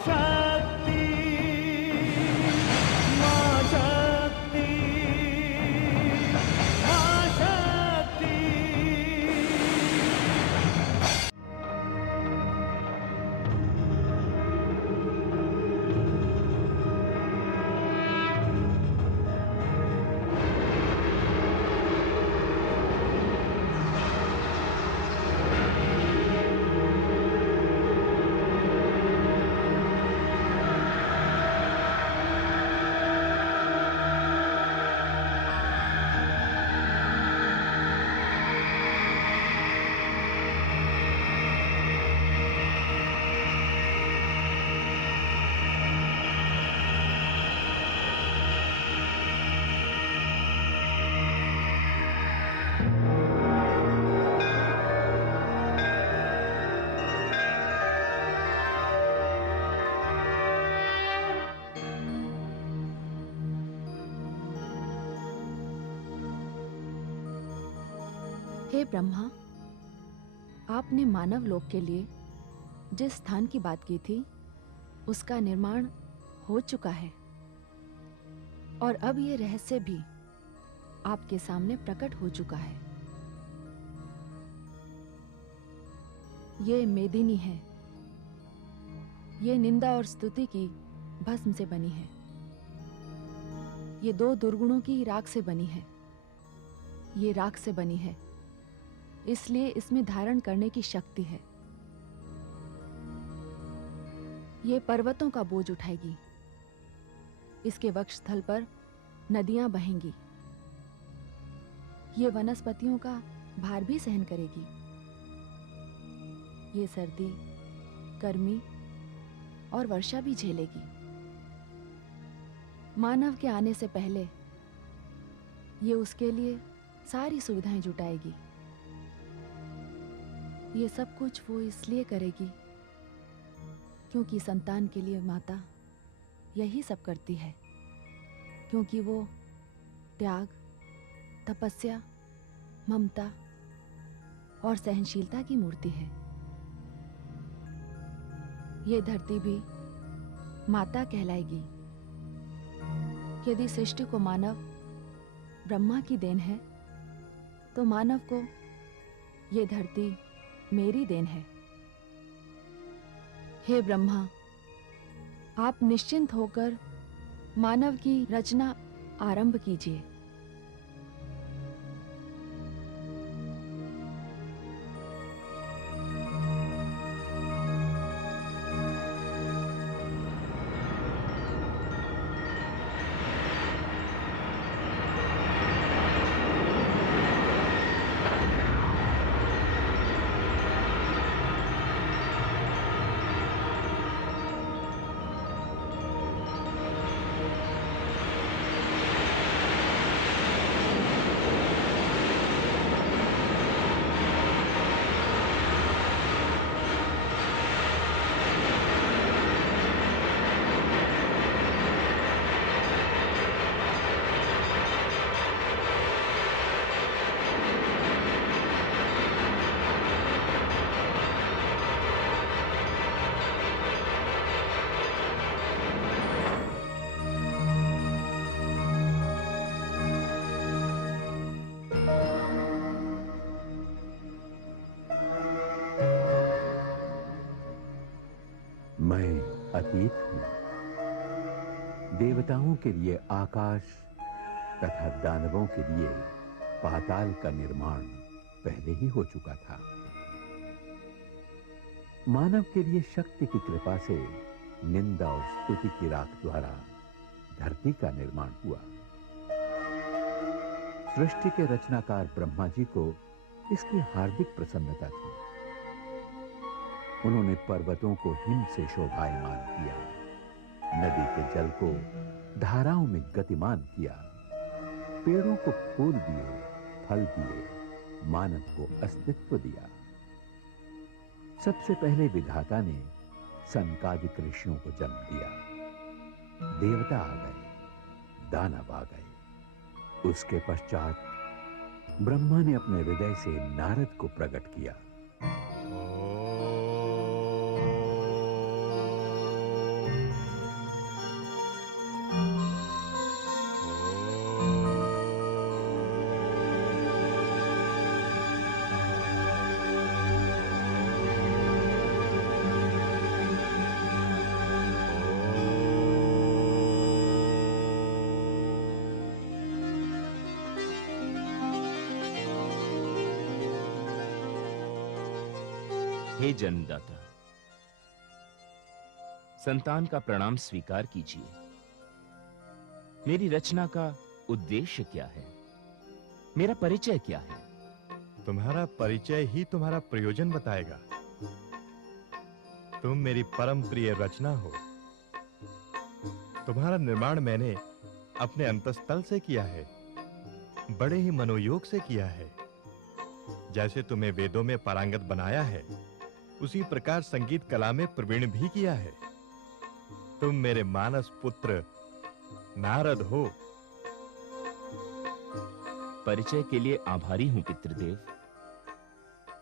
शक्ति, मां शक्ति, मां शक्ति। हे ब्रह्मा, आपने मानव लोक के लिए जिस स्थान की बात की थी उसका निर्माण हो चुका है और अब ये रहस्य भी आपके सामने प्रकट हो चुका है। ये मेदिनी है। ये निंदा और स्तुति की भस्म से बनी है। ये दो दुर्गुणों की राख से बनी है। ये राख से बनी है, इसलिए इसमें धारण करने की शक्ति है। ये पर्वतों का बोझ उठाएगी। इसके वक्षस्थल पर नदियां बहेंगी। ये वनस्पतियों का भार भी सहन करेगी। ये सर्दी, गर्मी और वर्षा भी झेलेगी। मानव के आने से पहले ये उसके लिए सारी सुविधाएं जुटाएगी। ये सब कुछ वो इसलिए करेगी क्योंकि संतान के लिए माता यही सब करती है, क्योंकि वो त्याग, तपस्या, ममता और सहनशीलता की मूर्ति है। ये धरती भी माता कहलाएगी। यदि सृष्टि को मानव ब्रह्मा की देन है, तो मानव को ये धरती मेरी देन है। हे ब्रह्मा, आप निश्चिंत होकर मानव की रचना आरंभ कीजिए। मैं अतीत हूं। देवताओं के लिए आकाश तथा दानवों के लिए पाताल का निर्माण पहले ही हो चुका था। मानव के लिए शक्ति की कृपा से निंदा और स्तुति की राख द्वारा धरती का निर्माण हुआ। सृष्टि के रचनाकार ब्रह्मा जी को इसकी हार्दिक प्रसन्नता थी। उन्होंने पर्वतों को हिम से शोभायमान किया, नदी के जल को धाराओं में गतिमान किया, पेड़ों को फूल दिए, फल दिए, मानव को अस्तित्व दिया। सबसे पहले विधाता ने सनकादिक ऋषियों को जन्म दिया। देवता आ गए, दानव आ गए। उसके पश्चात ब्रह्मा ने अपने हृदय से नारद को प्रकट किया। हे जन्मदाता, संतान का प्रणाम स्वीकार कीजिए। मेरी रचना का उद्देश्य क्या है? मेरा परिचय क्या है? तुम्हारा परिचय ही तुम्हारा प्रयोजन बताएगा। तुम मेरी परम प्रिय रचना हो। तुम्हारा निर्माण मैंने अपने अंतःस्थल से किया है, बड़े ही मनोयोग से किया है। जैसे तुम्हें वेदों में पारंगत बनाया है, उसी प्रकार संगीत कला में प्रवीण भी किया है। तुम मेरे मानस पुत्र नारद हो। परिचय के लिए आभारी हूं पितृदेव।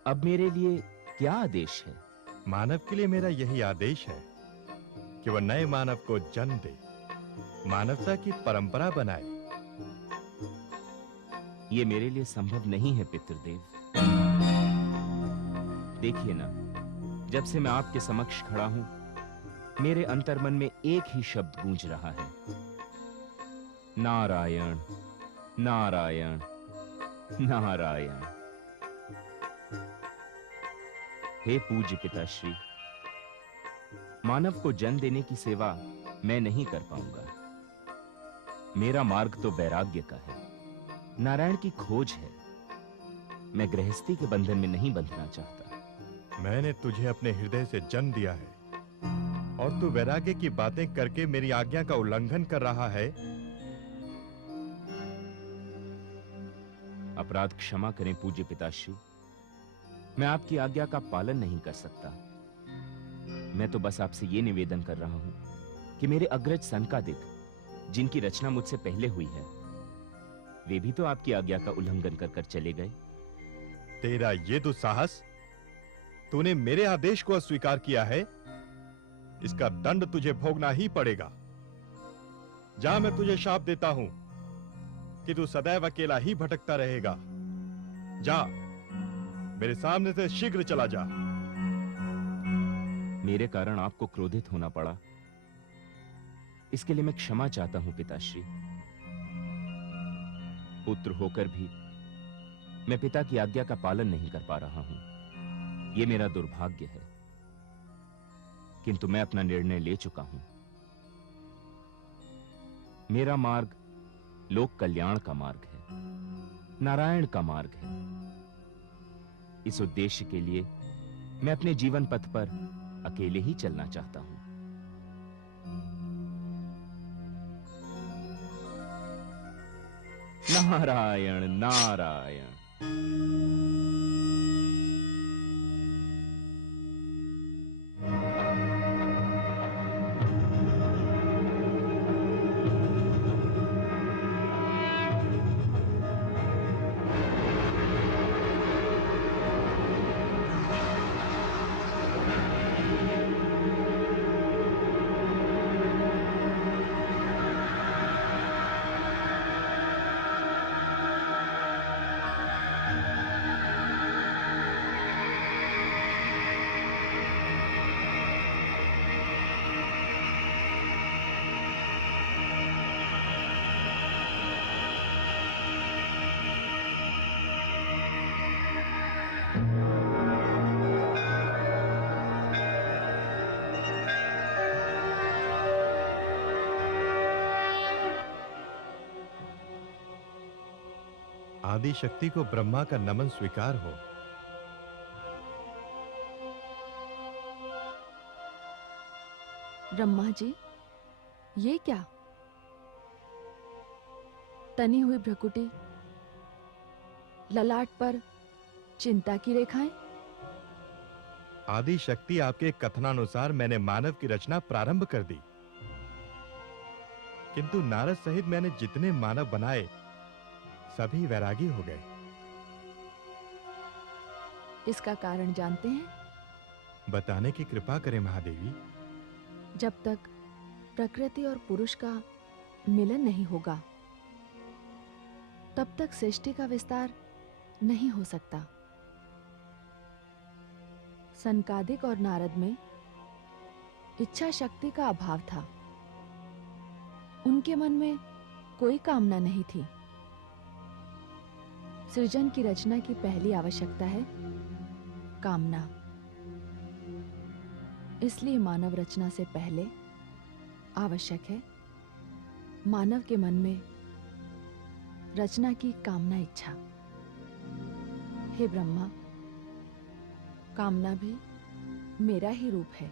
अब मेरे लिए क्या आदेश है? मानव के लिए मेरा यही आदेश है कि वह नए मानव को जन्म दे, मानवता की परंपरा बनाए। यह मेरे लिए संभव नहीं है पितृदेव। देखिए ना, जब से मैं आपके समक्ष खड़ा हूं, मेरे अंतर्मन में एक ही शब्द गूंज रहा है, नारायण नारायण नारायण। हे पूज्य पिताश्री, मानव को जन्म देने की सेवा मैं नहीं कर पाऊंगा। मेरा मार्ग तो वैराग्य का है, नारायण की खोज है। मैं गृहस्थी के बंधन में नहीं बंधना चाहता। मैंने तुझे अपने हृदय से जन्म दिया है और तू वैराग्य की बातें करके मेरी आज्ञा का उल्लंघन कर रहा है। अपराध क्षमा करें पूज्य पिताश्री, मैं आपकी आज्ञा का पालन नहीं कर सकता। मैं तो बस आपसे यह निवेदन कर रहा हूं कि मेरे अग्रज सनकादिक, जिनकी रचना मुझसे पहले हुई है, वे भी तो आपकी आज्ञा का उल्लंघन कर कर चले गए। तेरा ये दुस्साहस, तूने मेरे आदेश को अस्वीकार किया है, इसका दंड तुझे भोगना ही पड़ेगा। जा, मैं तुझे शाप देता हूं कि तू सदैव अकेला ही भटकता रहेगा। जा, मेरे सामने से शीघ्र चला जा। मेरे कारण आपको क्रोधित होना पड़ा, इसके लिए मैं क्षमा चाहता हूं पिताश्री। पुत्र होकर भी मैं पिता की आज्ञा का पालन नहीं कर पा रहा हूं। यह मेरा दुर्भाग्य है, किंतु मैं अपना निर्णय ले चुका हूं। मेरा मार्ग लोक कल्याण का मार्ग है, नारायण का मार्ग है। इस उद्देश्य के लिए मैं अपने जीवन पथ पर अकेले ही चलना चाहता हूं। नारायण नारायण। आदि शक्ति को ब्रह्मा का नमन स्वीकार हो। ब्रह्मा जी, ये क्या? तनी हुई भ्रकुटी, ललाट पर चिंता की रेखाएं। आदि शक्ति, आपके कथनानुसार मैंने मानव की रचना प्रारंभ कर दी, किंतु नारद सहित मैंने जितने मानव बनाए सभी वैरागी हो गए। इसका कारण जानते हैं? बताने की कृपा करें महादेवी। जब तक प्रकृति और पुरुष का मिलन नहीं होगा, तब तक सृष्टि का विस्तार नहीं हो सकता। सनकादिक और नारद में इच्छा शक्ति का अभाव था। उनके मन में कोई कामना नहीं थी। सृजन की रचना की पहली आवश्यकता है कामना। इसलिए मानव रचना से पहले आवश्यक है मानव के मन में रचना की कामना इच्छा। हे ब्रह्मा, कामना भी मेरा ही रूप है,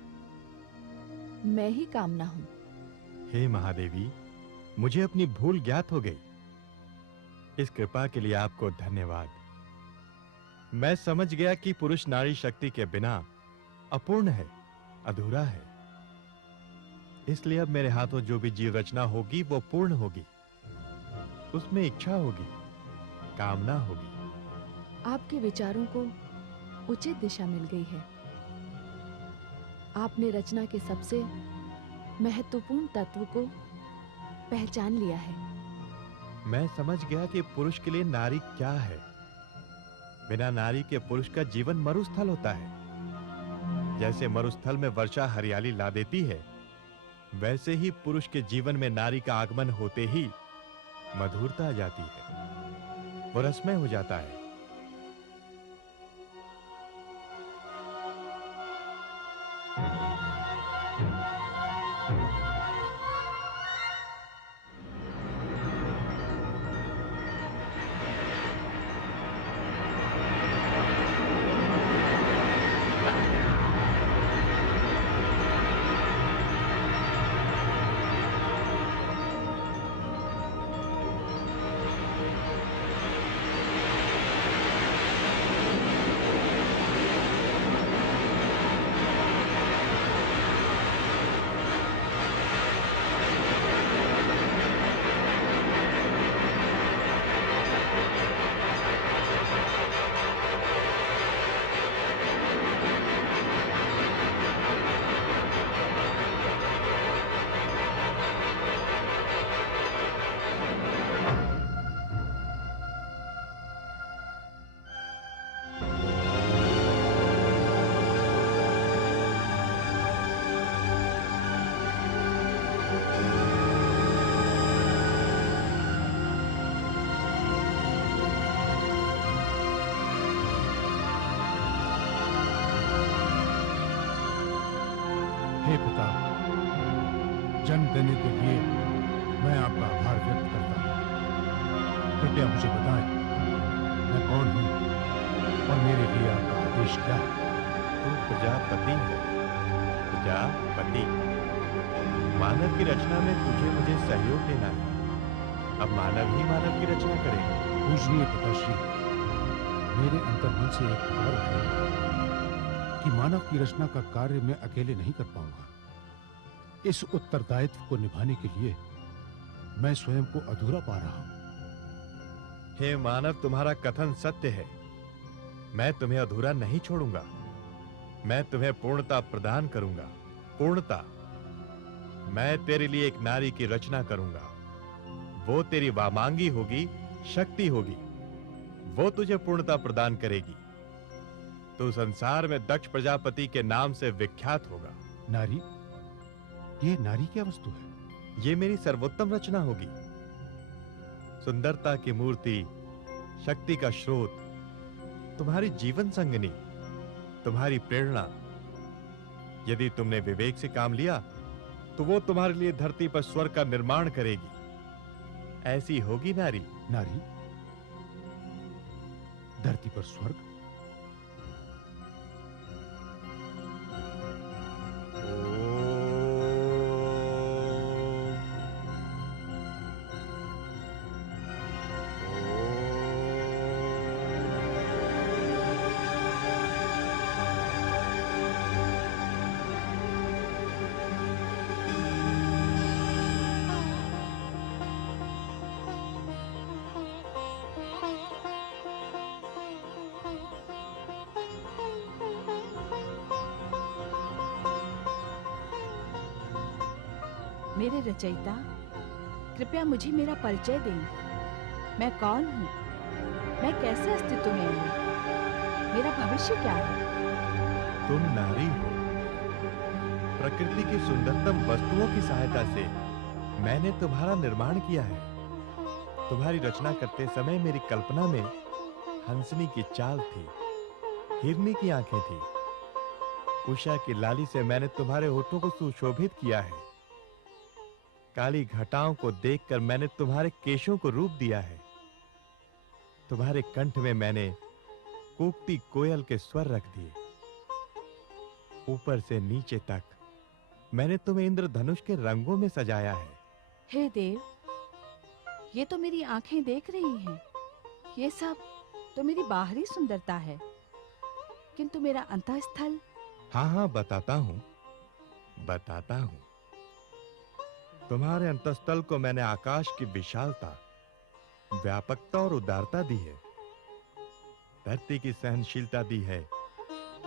मैं ही कामना हूं। हे महादेवी, मुझे अपनी भूल ज्ञात हो गई। इस कृपा के लिए आपको धन्यवाद। मैं समझ गया कि पुरुष नारी शक्ति के बिना अपूर्ण है, अधूरा है। इसलिए अब मेरे हाथों जो भी जीव रचना होगी वो पूर्ण होगी। उसमें इच्छा होगी, कामना होगी। आपके विचारों को उचित दिशा मिल गई है। आपने रचना के सबसे महत्वपूर्ण तत्व को पहचान लिया है। मैं समझ गया कि पुरुष के लिए नारी क्या है। बिना नारी के पुरुष का जीवन मरुस्थल होता है। जैसे मरुस्थल में वर्षा हरियाली ला देती है, वैसे ही पुरुष के जीवन में नारी का आगमन होते ही मधुरता आ जाती है, वो रसमय हो जाता है। हे पिता, जन्म देने के लिए मैं आपका आभार व्यक्त करता हूँ। कृपया मुझे बताएं, मैं कौन हूँ और मेरे लिए आपका आदेश क्या है? तू प्रजापति है, प्रजापति। मानव की रचना में तुझे मुझे सहयोग देना है। अब मानव ही मानव की रचना करेगा। पूजनीय पिताश्री, मेरे अंतर्मन से एक पुकार उठ रही है कि मानव की रचना का कार्य मैं अकेले नहीं कर पाऊंगा। इस उत्तरदायित्व को निभाने के लिए मैं स्वयं को अधूरा पा रहा हूं। हे मानव, तुम्हारा कथन सत्य है। मैं तुम्हें अधूरा नहीं छोड़ूंगा। मैं तुम्हें पूर्णता प्रदान करूंगा। पूर्णता। मैं तेरे लिए एक नारी की रचना करूंगा। वो तेरी वामांगी होगी, शक्ति होगी। वो तुझे पूर्णता प्रदान करेगी। तो संसार में दक्ष प्रजापति के नाम से विख्यात होगा। नारी? ये नारी क्या वस्तु है? ये मेरी सर्वोत्तम रचना होगी। सुंदरता की मूर्ति, शक्ति का स्रोत, तुम्हारी जीवन संगनी, तुम्हारी प्रेरणा। यदि तुमने विवेक से काम लिया तो वो तुम्हारे लिए धरती पर स्वर्ग का निर्माण करेगी। ऐसी होगी नारी। नारी? धरती पर स्वर्ग? मेरे रचयिता, कृपया मुझे मेरा परिचय दें। मैं कौन हूँ? मैं कैसे अस्तित्व में हूँ? मेरा भविष्य क्या है? तुम नारी हो। प्रकृति की सुंदरतम वस्तुओं की सहायता से मैंने तुम्हारा निर्माण किया है। तुम्हारी रचना करते समय मेरी कल्पना में हंसनी की चाल थी, हिरनी की आंखें थी, उषा की लाली से मैंने तुम्हारे होठों को सुशोभित किया है। काली घटाओं को देखकर मैंने तुम्हारे केशों को रूप दिया है। तुम्हारे कंठ में मैंने कूकती कोयल के स्वर रख दिए। ऊपर से नीचे तक मैंने तुम्हें इंद्रधनुष के रंगों में सजाया है। हे देव, ये तो मेरी आंखें देख रही हैं। ये सब तो मेरी बाहरी सुंदरता है, किंतु मेरा अंतःस्थल। हाँ, बताता हूं। तुम्हारे अंतःस्थल को मैंने आकाश की विशालता, व्यापकता और उदारता दी है। धरती की सहनशीलता दी है,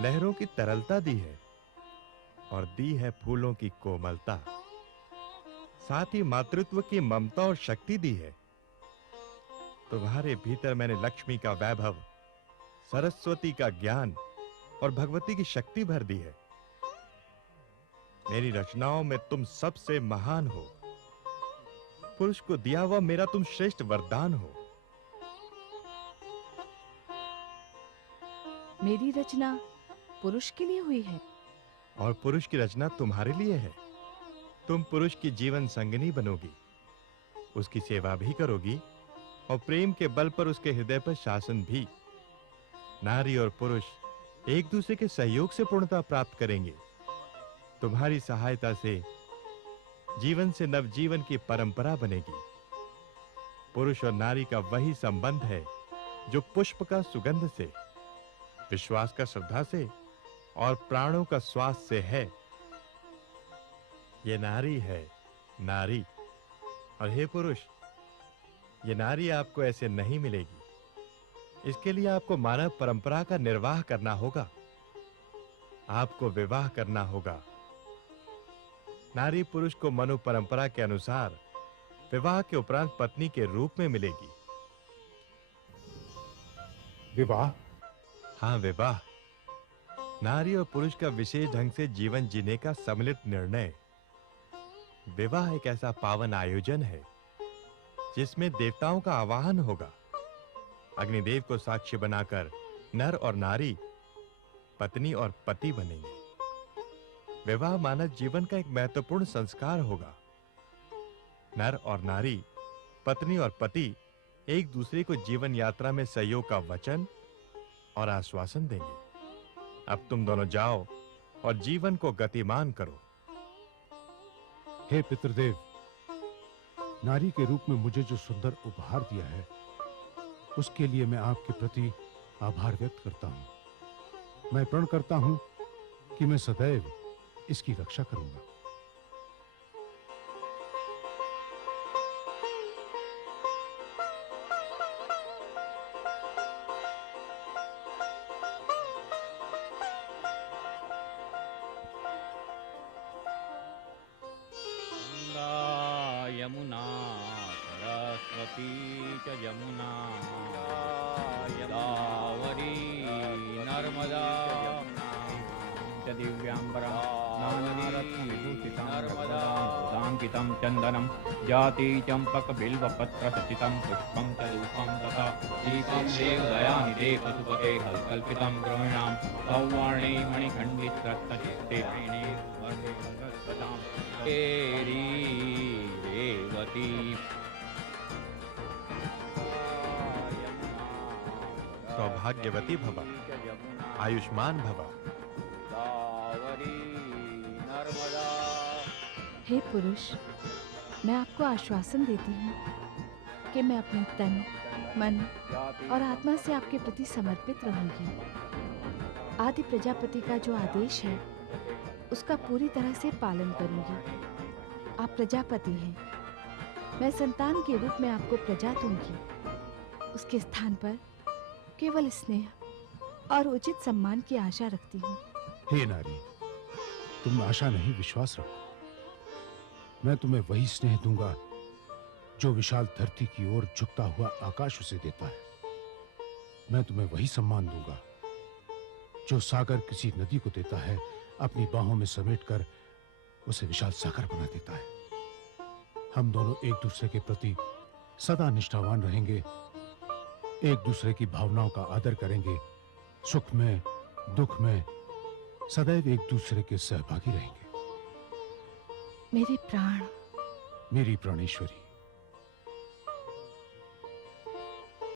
लहरों की तरलता दी है, और दी है फूलों की कोमलता। साथ ही मातृत्व की ममता और शक्ति दी है। तुम्हारे भीतर मैंने लक्ष्मी का वैभव, सरस्वती का ज्ञान और भगवती की शक्ति भर दी है। मेरी रचनाओं में तुम सबसे महान हो। पुरुष को दिया हुआ मेरा तुम श्रेष्ठ वरदान हो। मेरी रचना पुरुष के लिए हुई है और पुरुष की रचना तुम्हारे लिए है। तुम पुरुष की जीवन संगिनी बनोगी, उसकी सेवा भी करोगी और प्रेम के बल पर उसके हृदय पर शासन भी। नारी और पुरुष एक दूसरे के सहयोग से पूर्णता प्राप्त करेंगे। तुम्हारी सहायता से जीवन से नवजीवन की परंपरा बनेगी। पुरुष और नारी का वही संबंध है जो पुष्प का सुगंध से, विश्वास का श्रद्धा से और प्राणों का श्वास से है। ये नारी है, नारी। और हे पुरुष, ये नारी आपको ऐसे नहीं मिलेगी। इसके लिए आपको मानव परंपरा का निर्वाह करना होगा। आपको विवाह करना होगा। नारी पुरुष को मनु परंपरा के अनुसार विवाह के उपरांत पत्नी के रूप में मिलेगी। विवाह? हाँ, विवाह। नारी और पुरुष का विशेष ढंग से जीवन जीने का सम्मिलित निर्णय। विवाह एक ऐसा पावन आयोजन है जिसमें देवताओं का आवाहन होगा। अग्निदेव को साक्ष्य बनाकर नर और नारी पत्नी और पति बनेंगे। विवाह मानव जीवन का एक महत्वपूर्ण संस्कार होगा। नर और नारी, पत्नी और पति एक दूसरे को जीवन यात्रा में सहयोग का वचन और आश्वासन देंगे। अब तुम दोनों जाओ और जीवन को गतिमान करो। हे पितृदेव, नारी के रूप में मुझे जो सुंदर उपहार दिया है, उसके लिए मैं आपके प्रति आभार व्यक्त करता हूं। मैं प्रण करता हूं कि मैं सदैव इसकी रक्षा करूंगा। यमुना सरस्वती च यमुना गोदावरी नर्मदा च दिव्यांबरा नानारत्नविभूषितं चन्दनं जाति चम्पक बिल्वपत्र सचितं पुष्पं च धूपं तथा दीपं देवदयानि देवसुपते कल्पितं द्रविणां सौवर्णे मणिखण्डितरत्नचित्ते प्रेणे वर्णे वरदस्वतां तेरी देवती सौभाग्यवती भव, आयुष्मान भव। हे पुरुष, मैं आपको आश्वासन देती हूँ कि मैं अपने तन, मन और आत्मा से आपके प्रति समर्पित रहूंगी। आदि प्रजापति का जो आदेश है, उसका पूरी तरह से पालन करूंगी। आप प्रजापति हैं, मैं संतान के रूप में आपको प्रजा दूंगी। उसके स्थान पर केवल स्नेह और उचित सम्मान की आशा रखती हूँ। हे नारी, तुम आशा नहीं, विश्वास रखो। मैं तुम्हें वही स्नेह दूंगा जो विशाल धरती की ओर झुकता हुआ आकाश उसे देता है। मैं तुम्हें वही सम्मान दूंगा जो सागर किसी नदी को देता है, अपनी बाहों में समेटकर उसे विशाल सागर बना देता है। हम दोनों एक दूसरे के प्रति सदा निष्ठावान रहेंगे, एक दूसरे की भावनाओं का आदर करेंगे, सुख में, दुख में, सदैव एक दूसरे के सहभागी रहेंगे। मेरे प्राण, मेरी प्राणेश्वरी,